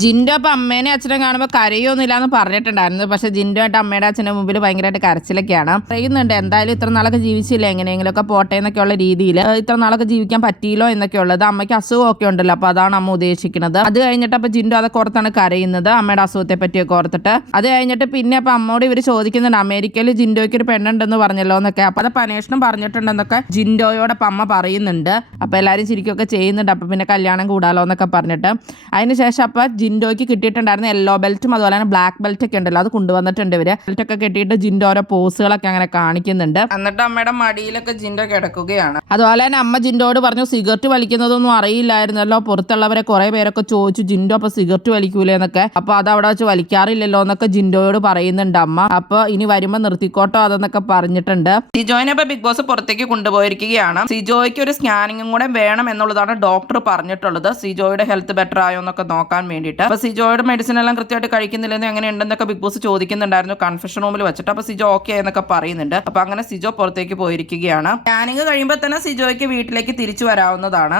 ജിൻഡോ അപ്പം അമ്മേനെ അച്ഛനെ കാണുമ്പോൾ കരയൊന്നുമില്ല എന്ന് പറഞ്ഞിട്ടുണ്ടായിരുന്നു. പക്ഷെ ജിൻഡോ ആയിട്ട് അമ്മയുടെ അച്ഛൻ്റെ മുമ്പിൽ ഭയങ്കരമായിട്ട് കരച്ചിലൊക്കെയാണ്. പറയുന്നുണ്ട് എന്തായാലും ഇത്ര നാളൊക്കെ ജീവിച്ചില്ല, എങ്ങനെയെങ്കിലുമൊക്കെ പോട്ടെ എന്നൊക്കെയുള്ള രീതിയിൽ ഇത്ര നാളൊക്കെ ജീവിക്കാൻ പറ്റിയില്ലോ എന്നൊക്കെ ഉള്ളത്. അമ്മയ്ക്ക് അസുഖമൊക്കെ ഉണ്ടല്ലോ, അപ്പോൾ അതാണ് അമ്മ ഉദ്ദേശിക്കുന്നത്. അത് കഴിഞ്ഞിട്ട് അപ്പോൾ ജിൻഡോ അതൊക്കെ ഓർത്താണ് കരയുന്നത്, അമ്മയുടെ അസുഖത്തെ പറ്റിയൊക്കെ ഓർത്തിട്ട്. അത് കഴിഞ്ഞിട്ട് പിന്നെ അപ്പം അമ്മയോട് ഇവർ ചോദിക്കുന്നുണ്ട് അമേരിക്കയിൽ ജിൻഡോയ്ക്ക് ഒരു പെണ്ണുണ്ടെന്ന് പറഞ്ഞല്ലോ എന്നൊക്കെ. അപ്പോൾ അത് അന്വേഷണം പറഞ്ഞിട്ടുണ്ടെന്നൊക്കെ ജിൻഡോയോടൊപ്പം അമ്മ പറയുന്നുണ്ട്. അപ്പോൾ എല്ലാവരും ചിരിക്കുകയൊക്കെ ചെയ്യുന്നുണ്ട്. അപ്പോൾ പിന്നെ കല്യാണം കൂടാലോ എന്നൊക്കെ പറഞ്ഞിട്ട്. അതിനുശേഷം അപ്പോൾ ജിൻഡോയ്ക്ക് കിട്ടിയിട്ടുണ്ടായിരുന്ന യെല്ലോ ബെൽറ്റും അതുപോലെ തന്നെ ബ്ലാക്ക് ബെൽറ്റ് ഒക്കെ ഉണ്ടല്ലോ, അത് കൊണ്ടുവന്നിട്ടുണ്ട് ഇവര്. ബെൽറ്റ് ഒക്കെ കെട്ടിയിട്ട് ജിൻഡോ ഓരോ പോസുകളൊക്കെ അങ്ങനെ കാണിക്കുന്നുണ്ട്. എന്നിട്ട് അമ്മയുടെ മടിയിലൊക്കെ ജിൻഡോ കിടക്കുകയാണ്. അതുപോലെ തന്നെ അമ്മ ജിൻഡോയോട് പറഞ്ഞു സിഗരറ്റ് വലിക്കുന്നതൊന്നും അറിയില്ലായിരുന്നല്ലോ, പുറത്തുള്ളവരെ കുറെ പേരൊക്കെ ചോദിച്ചു ജിൻഡോ അപ്പൊ സിഗരറ്റ് വലിക്കൂലേ എന്നൊക്കെ. അപ്പൊ അത് അവിടെ വെച്ച് വലിക്കാറില്ലല്ലോ എന്നൊക്കെ ജിൻഡോയോട് പറയുന്നുണ്ട് അമ്മ. അപ്പൊ ഇനി വരുമ്പോ നിർത്തിക്കോട്ടോ അതെന്നൊക്കെ പറഞ്ഞിട്ടുണ്ട്. സിജോയിനെ ഇപ്പൊ ബിഗ് ബോസ് പുറത്തേക്ക് കൊണ്ടുപോയിരിക്കുകയാണ്. സിജോയ്ക്ക് ഒരു സ്കാനിങ്ങും കൂടെ വേണം എന്നുള്ളതാണ് ഡോക്ടർ പറഞ്ഞിട്ടുള്ളത്, സിജോയുടെ ഹെൽത്ത് ബെറ്റർ ആയോ എന്നൊക്കെ നോക്കാൻ വേണ്ടിയിട്ട്. അപ്പൊ സിജോയുടെ മെഡിസിൻ എല്ലാം കൃത്യമായിട്ട് കഴിക്കുന്നില്ലെന്ന് എങ്ങനെയുണ്ടെന്നൊക്കെ ബിഗ് ബോസ് ചോദിക്കുന്നുണ്ടായിരുന്നു കൺഫെഷൻ റൂമിൽ വെച്ചിട്ട്. അപ്പൊ സിജോ ഓക്കെ എന്നൊക്കെ പറയുന്നുണ്ട്. അപ്പൊ അങ്ങനെ സിജോ പുറത്തേക്ക് പോയിരിക്കുകയാണ്. സ്കാനിങ് കഴിയുമ്പോൾ തന്നെ സിജോയ്ക്ക് വീട്ടിലേക്ക് തിരിച്ചു വരാവുന്നതാണ്.